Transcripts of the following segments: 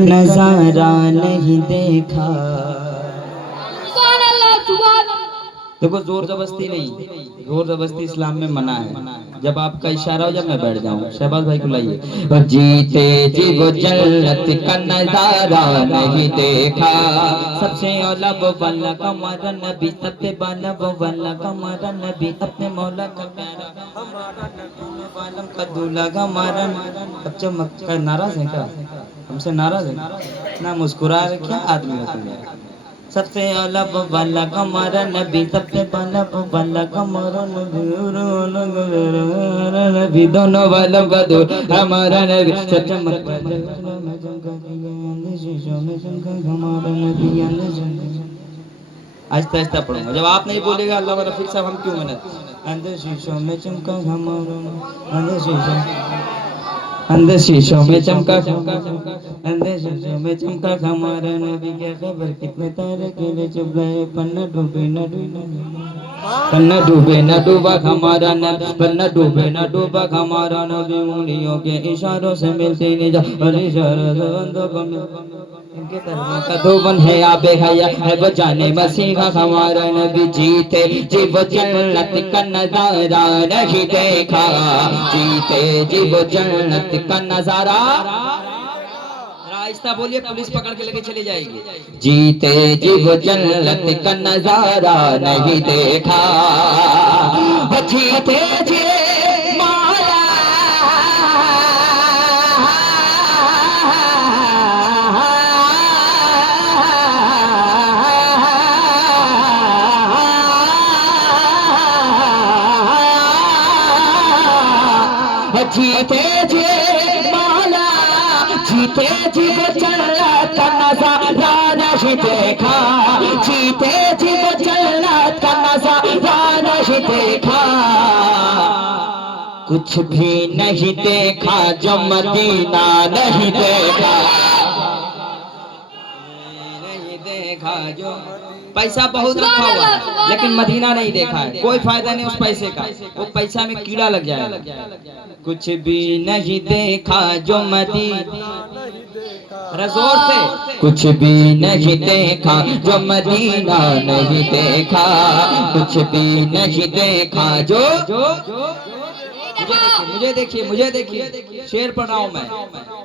नजारा नहीं देखा। देखो जोर जबरदस्ती नहीं, जोर जबरदस्ती इस्लाम में मना है। जब आपका इशारा हो जब मैं बैठ जाऊं। शहबाज भाई को लाइए। और जीते जी वो जन्नत का नजारा नहीं देखा, सबसे औला वो वाला कमरा नबी, सबसे बाला वो वाला कमरा नबी, अपने मौला का प्यारा हमारा नबी, वालम का दूल्हा हमारा। अब चमक का नाराज है क्या? हमसे नाराज है ना? मुस्कुरा रहे क्या आदमी हो तुम यार? सबसे अलग वाला कमरा नबी, सबसे अलग वाला कमरा नबी, दोनों वालों का दूर हमारा नबी, चमक हमारा नबी। आहिस्ता आहिस्ता पढ़ूंगा, जब आप नहीं बोलेगा अल्लाह वाला फिर साहब हम क्यों मेहनत। अंदर शीशों में चमका हमारा, अंदर शीशों, अंदर शीशों में चमका, अंदर शीशों में चमका हमारा नबी, क्या खबर कितने तारे गिरे चुप गए, पन्ना डूबे न डूबे, पन्ना डूबे न डूबा हमारा नबी, पन्ना डूबे न डूबा हमारा नबी, उंगलियों के इशारों से मिलती नहीं जा, और इशारों से बंदों को इनके तरफ का धोबन है आबे हया है वो जाने मसीहा हमारा नबी, जीते जी वो जन्नत का नजारा नहीं देखा, जीते जी वो जन्नत का नजारा। आहिस्ता बोलिए, पुलिस पकड़ के लेके चली जाएगी। जीते जी वो जन्नत का नजारा नहीं देखा, जीते जी मौला, जीते जी मौला, जीते जी वो जन्नत का नजारा नहीं देखा, जीते जी वो जन्नत का नजारा नहीं देखा, कुछ भी नहीं देखा जो मदीना नहीं देखा, नहीं देखा जो। पैसा बहुत रखा हुआ है लेकिन मदीना नहीं देखा है, कोई फायदा नहीं उस पैसे का, वो पैसा में कीड़ा लग जाएगा। कुछ भी नहीं देखा जो मदीना, जोर से, कुछ भी नहीं देखा जो मदीना नहीं देखा, कुछ भी नहीं देखा जो। मुझे देखिए, मुझे देखिए, शेर पढ़ रहा हूं मैं।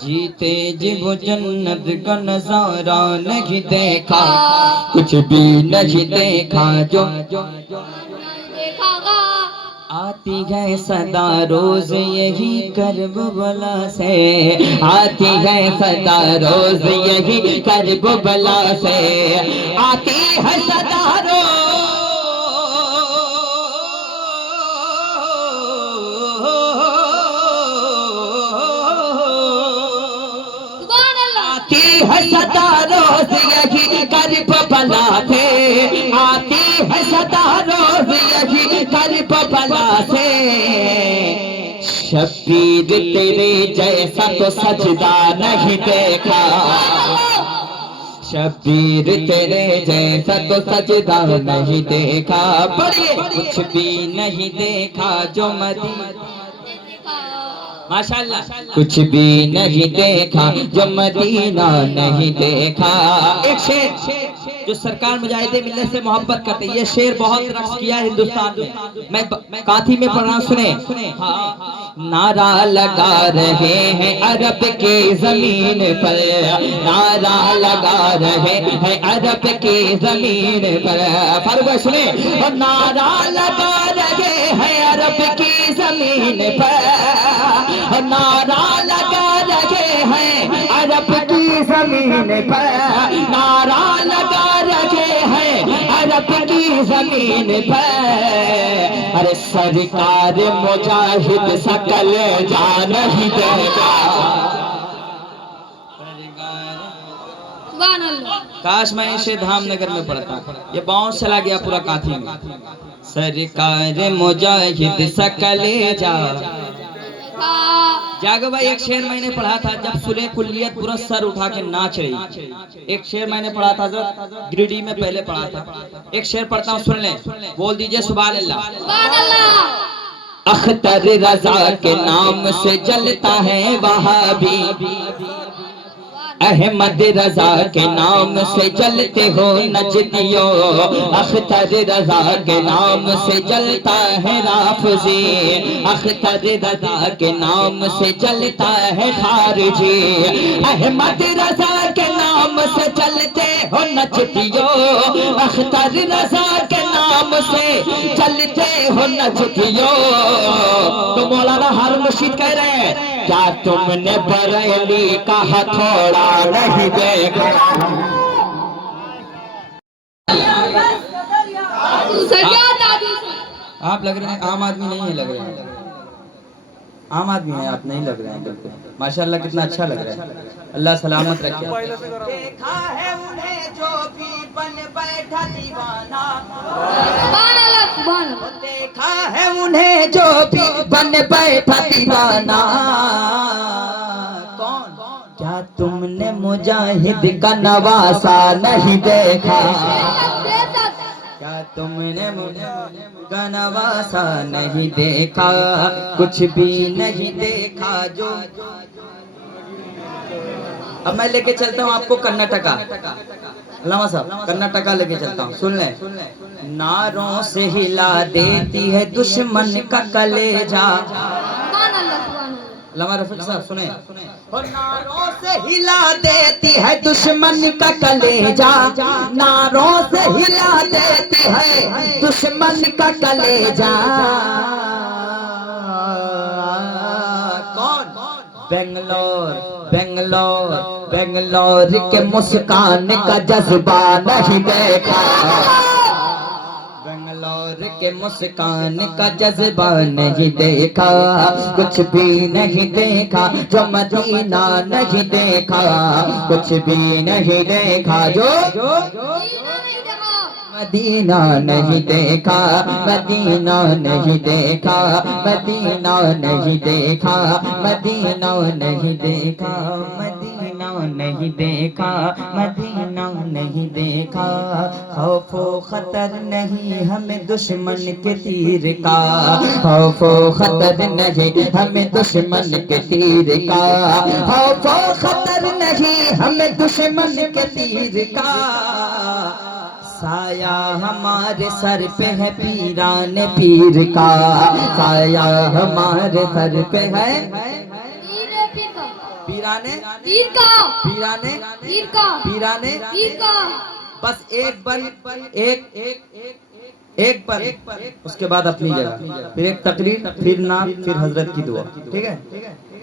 जीते जी वो जन्नत का नजारा नहीं देखा, कुछ भी नहीं देखा जो आती है सदा रोज यही कर्ब बला से, आती है सदा रोज यही कर्ब बला से, आती है सदा रोज, आती है सदा रोज यही कर्ब बला से, आती है सदा रोज यही कर्ब बला से, शबीर तेरे जैसा तो सजदा नहीं देखा, शबीर तेरे जैसा तो सजदा नहीं देखा, पढ़िए, कुछ भी नहीं देखा जो मदीना, माशाल्लाह, कुछ भी नहीं देखा जो मदीना नहीं देखा। एक शेर जो सरकार मुजाहिदे मिल्लत से मोहब्बत करते, ये शेर बहुत रक्स किया हिंदुस्तान में, मैं काथी में पढ़ रहा हूं, सुने। हाँ, नारा लगा रहे हैं अरब के जमीन पर, नारा लगा रहे हैं अरब के जमीन पर, फर्क सुने, नारा लगा रहे हैं अरब की जमीन पर, नारा लगा रहे हैं अरब की जमीन पर, नारा लगा रहे हैं अरब की जमीन पर, अरे सरकार मुजाहिद सकल जान ही देगा। काश मैं इसे धामनगर में पढ़ता, ये बाउंस चला गया पूरा काथी में। सरकार मुजाहिद सकल जा, जागो भाई, एक शेर मैंने पढ़ा था जब सुले कुल्लियत पूरा सर उठा के नाच रही, एक शेर मैंने पढ़ा था जब गिरिडीह में पहले पढ़ा था, एक शेर पढ़ता हूँ, सुन ले, बोल दीजिए सुभान अल्लाह। अख्तर रजा के नाम से जलता है वहाबी, अहमद रजा के नाम से जलते हो नजदियो, अख्तर रजा के नाम से जलता है राफजी, अख्तर रजा के नाम से जलता है खारजी। अहमद रजा के नाम से चलते हो नजदियो, अख्तर रजा के नाम से चलते हो नजदियो। तो मौलाना हारून रशीद कह रहे हैं, क्या तुमने बरेली का हथौड़ा नहीं देखा? आप लग रहे हैं आम आदमी नहीं है, लग रहे हैं आम आदमी है आप, नहीं लग रहे हैं बिल्कुल। माशाल्लाह कितना अच्छा लग रहा है, अल्लाह सलामत रखे। देखा है उन्हें जो भी बन बैठा दीवाना, देखा है उन्हें जो भी बन बैठा दीवाना। कौन? क्या तुमने मुजाहिद का नवासा नहीं देखा? क्या तुमने मुजाहिद का नवासा नहीं देखा? कुछ भी नहीं देखा जो। अब मैं लेके चलता हूँ आपको कर्नाटका, अल्लामा साहब कर्नाटका लेके चलता हूँ, सुन लें। नारों से हिला देती है दुश्मन का कलेजा, अल्लामा रफीक साहब सुने। नारों से हिला देती है दुश्मन का कलेजा, नारों से हिला देती है दुश्मन का कलेजा। कौन? बेंगलोर, बेंगलोर, बेंगलोर के मुस्कान का जज्बा नहीं देखा, बेंगलोर के मुस्कान का जज्बा नहीं देखा। कुछ भी नहीं देखा जो मदीना नहीं देखा, कुछ भी नहीं देखा जो मदीना नहीं देखा, मदीना नहीं देखा, मदीना नहीं देखा, मदीना नहीं देखा, मदीना नहीं देखा, मदीना नहीं देखा। खौफो खतर नहीं हमें दुश्मन के तीर का, खौफो खतर नहीं हमें दुश्मन के तीर का, खौफो खतर नहीं हमें दुश्मन के तीर का। साया हमारे सर पे है पीरान पीर का, साया हमारे सर पे है पीराने पीर का, पीराने पीर का, पीराने पीर का। बस एक बार एक पर उसके बाद अपनी जगह, फिर एक तकरीर, फिर नाम, फिर हजरत की दुआ, ठीक है?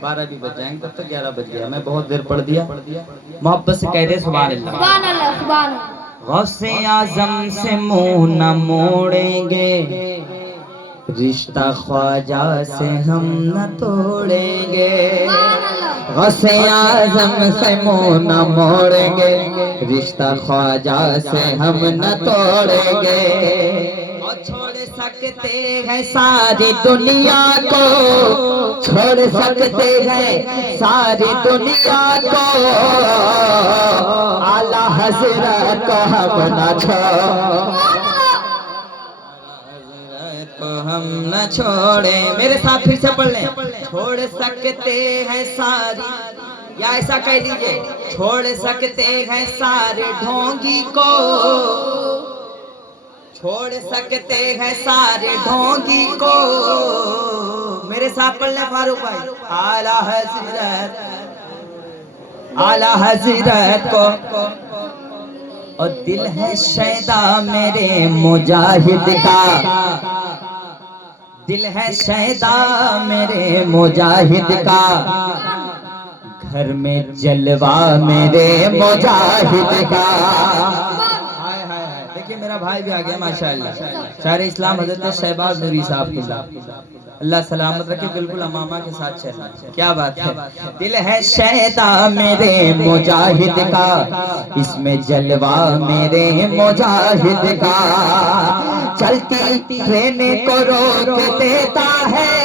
12 भी बज जाएंगे, तब तक 11 बज गया, मैं बहुत देर पढ़ दिया। मोहब्बत से कह दे सुभान अल्लाह, सुभान अल्लाह, सुभान अल्लाह। गौसे आजम से मुंह न मोड़ेंगे, रिश्ता ख्वाजा से हम न तोड़ेंगे। गौसे आजम से मुंह न मोड़ेंगे, रिश्ता ख्वाजा से हम न तोड़ेंगे। और छोड़ सकते हैं सारी दुनिया को, छोड़ सकते हैं सारी दुनिया को, आला हज़रत को हम न हम न छोड़े। मेरे साथ फिर से पढ़ लें। छोड़ सकते हैं सारी, या ऐसा कह लीजिए, छोड़ सकते हैं सारे ढोंगी को, छोड़ सकते हैं सारे ढोंगी को। मेरे साथ पढ़ ले फारूक भाई। आला हज़रत, आला हज़रत को। और दिल है शैदा मेरे मुजाहिद का, दिल है शैदा मेरे मुजाहिद का, घर में जलवा मेरे मुजाहिद का। देखिए मेरा भाई भी आ गया माशाअल्लाह, शायर इस्लाम हजरत शहबाज नूरी साहब के साथ, अल्लाह सलामत रखे, बिल्कुल अमामा के साथ चलना, क्या बात है। दिल है शैदा मेरे मुजाहिद का, इसमें जलवा मेरे मुजाहिद का। चलती ट्रेन को रोक देता है,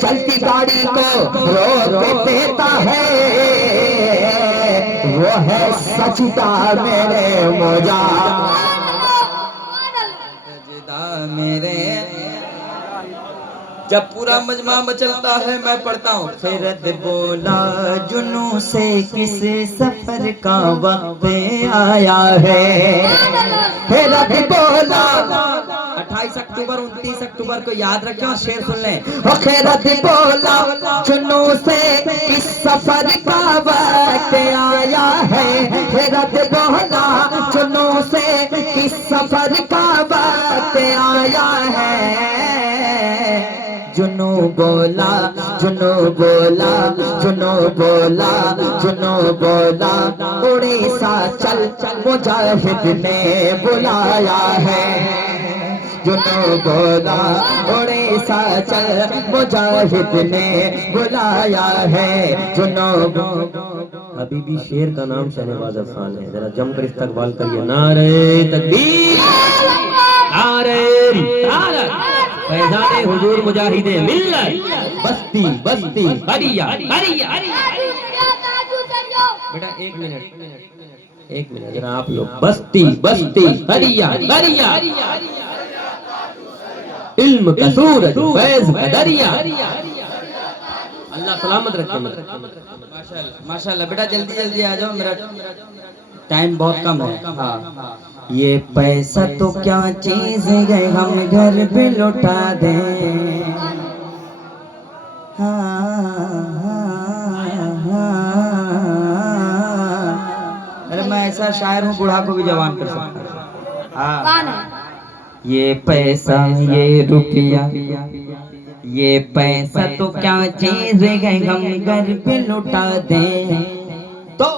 चलती गाड़ी को रोक देता है, वो है सचता मेरे मुजाहिद, जब पूरा मजमा मचलता है मैं पढ़ता हूँ। फिरत बोला जुनू से किस सफर का वक्त आया है। फिरत बोला 28 अक्टूबर 29 अक्टूबर को याद रखें और शेर सुन लें। फिरत बोला जुनू से किस सफर का वक्त आया है। फिरत बोला जुनू से किस सफर का वक्त आया है। जुनू बोला जुनू बोला जुनू बोला जुनू बोला उड़ीसा चल मुजाहिद ने बुलाया है। जुनू बोला उड़ीसा चल मुजाहिद ने बुलाया है। जुनू अभी भी शेर का नाम शहनवाज अफसान है। जरा जमकर इस्तकबाल करिए। नारे तकबीर, नारे रिसालत, फैज़ाने हुजूर मुजाहिदे मिल्लत, बस्ती बस्ती बरिया बरिया। बेटा एक मिनट जरा आप लोग, बस्ती बस्ती बरिया बरिया, इल्म का सूरज फैज़ का दरिया। अल्लाह सलामत रखे। माशाल्लाह माशाल्लाह। बेटा जल्दी जल्दी आ जाओ, मेरा टाइम बहुत कम है। हाँ, ये पैसा तो क्या चीज है हम घर पे लौटा दें। अरे मैं ऐसा शायर हूँ बूढ़ा को भी जवान कर सकता हूँ। हाँ, ये पैसा ये रुपया ये पैसा तो क्या चीज है हम घर पे लौटा दें। तो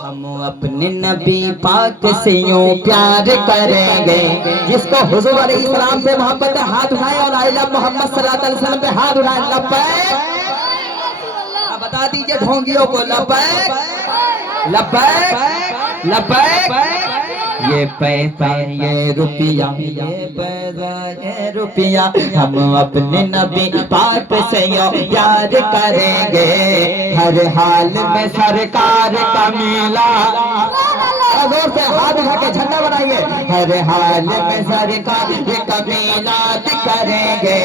हम अपने नबी पाक से यूं प्यार करेंगे। जिसको हुजूर अलैहिस्सलाम से मोहब्बत है हाथ उठाए और आई लव मोहम्मद सल्लल्लाहु अलैहि वसल्लम पे हाथ उठाए। लब्बैक बता दीजिए ढोंगियों को, लब्बैक लब्बैक लब्बैक। ये पैसा ये रुपया ये पैसा ये रुपया हम अपने नबी पाक से यूं प्यार करेंगे। हर हाल में सरकार का मिला। जोर से हाथ उठा के झंडा बनाइए। हर हाल में सरकार ये कमीनात करेंगे।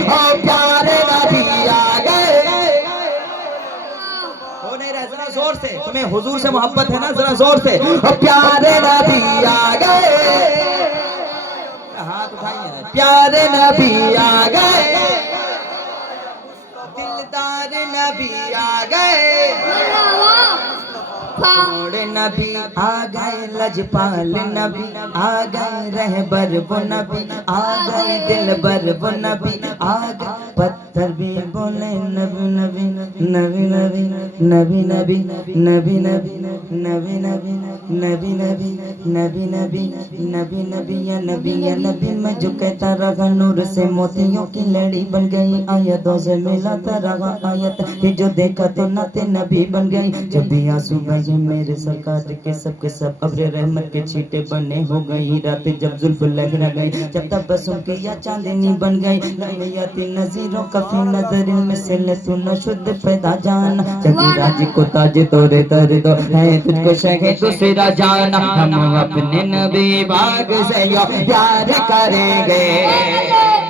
ओ प्यारे नबी आ गए। हो नहीं रहा, जरा जोर से, तुम्हें हुजूर से मोहब्बत है ना, जरा जोर से। ओ प्यारे नबी आ गए। हाथ उठाइए। प्यारे नबी आ गए। दिलदार नबी आ गए। थोड़े नबी आ गए। लजपाल नबी आ गए। रहबर वो नबी आ गए। दिलबर वो नबी आ गए। पत्थर भी बोले नबी नबी नबी नबी नबी नबी नबी नबी नबी नबी नबी नबी नबी नबी नबी नबी या नबी या नबी। मैं जो कहता रहा नूर से मोतियों की लड़ी बन गई। आयतों से मिलाता रहा आयत कि जो देखा तो नाते नबी बन गई। जब भी आंसू बहे मेरे सरकार के सब अब्र रहमत के छींटे बने हो गई। रात जब जुल्फ लहरा गई जब तबस्सुम की या चांदनी बन गई। लम्याती नजीरों का फी नजर में से ले तू न शुद्ध पैदा जान। जगी राज को ताज तोरे दर्द है तुझको शहे दूसरा जाना। हम अपने नबी बाग से यो प्यार करेंगे।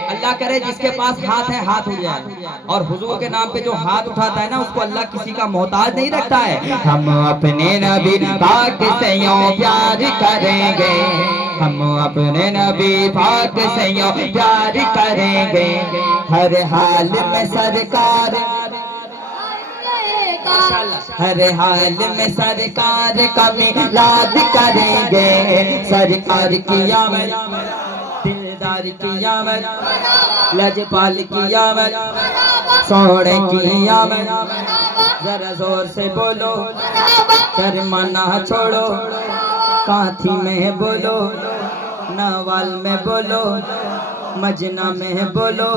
अल्लाह करे जिसके पास हाथ है हाथ उठ जाए। और हुजूर के नाम पे जो हाथ उठाता है ना उसको अल्लाह किसी का मोहताज नहीं रखता है। हम अपने नबी पाक से यूं प्यार करेंगे। हम अपने नबी पाक से यूं प्यार करेंगे। हर हाल में सरकार हर हाल में सरकार का मिलाद करेंगे। सरकार की आमद दिलदार की आमद लजपाल की आमद सोने की आमद। जरा जोर से बोलो शर्माना छोड़ो। काथी में बोलो नवाल में बोलो मजना में बोलो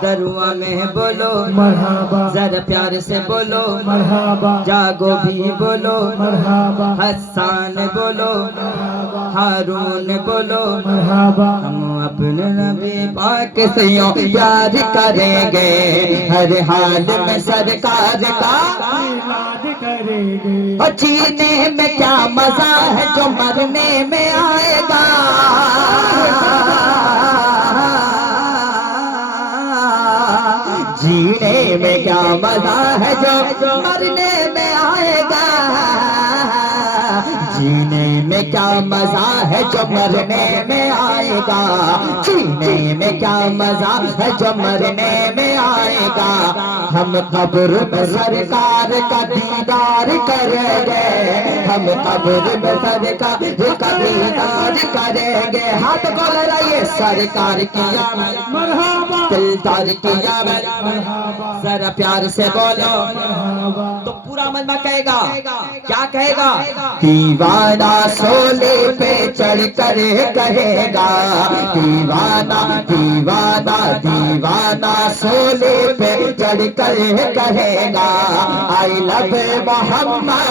दरुआ में बोलो मरहबा। जरा प्यार से बोलो मरहबा। जागो भी बोलो मरहबा। हसन बोलो हारून बोलो मरहबा। हम अपने नबी पाक से यूं प्यार करेंगे। हर हाल में सरकार का याद करेंगे। और जीने में क्या मजा है जो मरने में आएगा। में क्या मजा है जो मरने में आएगा, जीने में क्या मजा है जो मरने में आएगा, जीने में क्या मजा है जो मरने में आएगा। हम कब्र में सरकार का दीदार करेंगे, हम कब्र में सरकार का दीदार करेंगे। हाथ को लगाइए सरकार की दिलदार की जरा प्यार से बोलो तो पूरा मजमा कहेगा, क्या कहेगा? दीवाना सोले पे चढ़ कर कहेगा, दीवाना दीवाना दीवाना सोले पे चढ़ कर कहेगा, आई लव मोहम्मद।